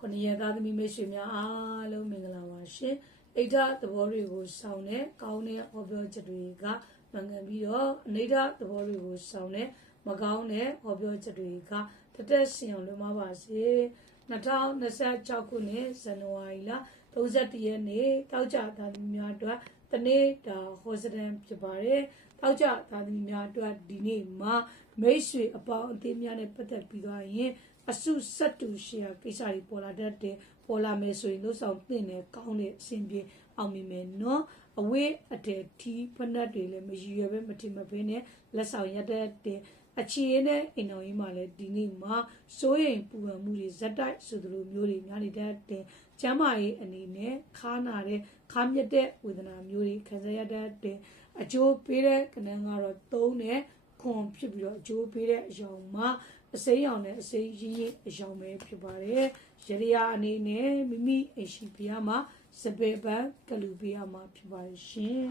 ခုနှစ်ရက်သားသမီးမိတ်ဆွေများအားလုံးမင်္ဂလာပါရှင်အိဋ္ဌသဘောတွေကိုစောင့်တဲ့ကောင်းတဲ့ဟောပြောချက်တွေကမှန်ကန်ပြီးတော့အနိဋ္ဌသဘောတွေကိုစောင့်တဲ့မကောင်းတဲ့ဟောပြောချက်တွေကတသက်ရှင်အောင်လွှမ်းပါစေ2026ခုနှစ်ဇန်နဝါရီလ31ရက်နေ့တောက်ကြသားသမီးများအတွက်တနေ့တာဟောစတန်ဖြစ်ပါတယ်တောက်ကြသားသမီးများအတွက်ဒီနေ့မှာမိတ်ဆွေအပေါင်းအသင်းများနဲ့ပတ်သက်ပြီးသွားရင်အစုစက်တူရှယ်ယာကိစ္စတွေပေါ်လာတတ်တယ်ပေါ်လာမယ်ဆိုရင်လို့ဆောင်သင့်တယ်ကောင်းတဲ့အဆင်ပြေအောင်မြင်မယ်နော်အဝေးအတဲတီးဖနက်တွေလည်းမရည်ရွယ်ပဲမထင်မပေးနဲ့လက်ဆောင်ရတဲ့အခြေနဲ့အိမ်တော်ကြီးမှာလည်းဒီနေ့မှာစိုးရိမ်ပူပန်မှုတွေဇက်တိုက်ဆိုသလိုမျိုးတွေများနေတတ်တယ်ကျမ်းမာရေးအနေနဲ့ခါနာတဲ့ခါမြက်တဲ့ဝေဒနာမျိုးတွေခံစားရတတ်တယ်အကျိုးပေးတဲ့ကဏ္ဍကတော့3နဲ့ခွန်ဖြစ်ပြီးတော့အကျိုးပေးတဲ့အကြောင်းမှာအစိမ်းရောင်နဲ့အစိမ်းရင်းရင်းအရောင်ပဲဖြစ်ပါတယ်ရရယာအနေနဲ့မိမိအိမ်ရှိပြားမှာစပယ်ပန်းကလူပြားမှာဖြစ်ပါရှင်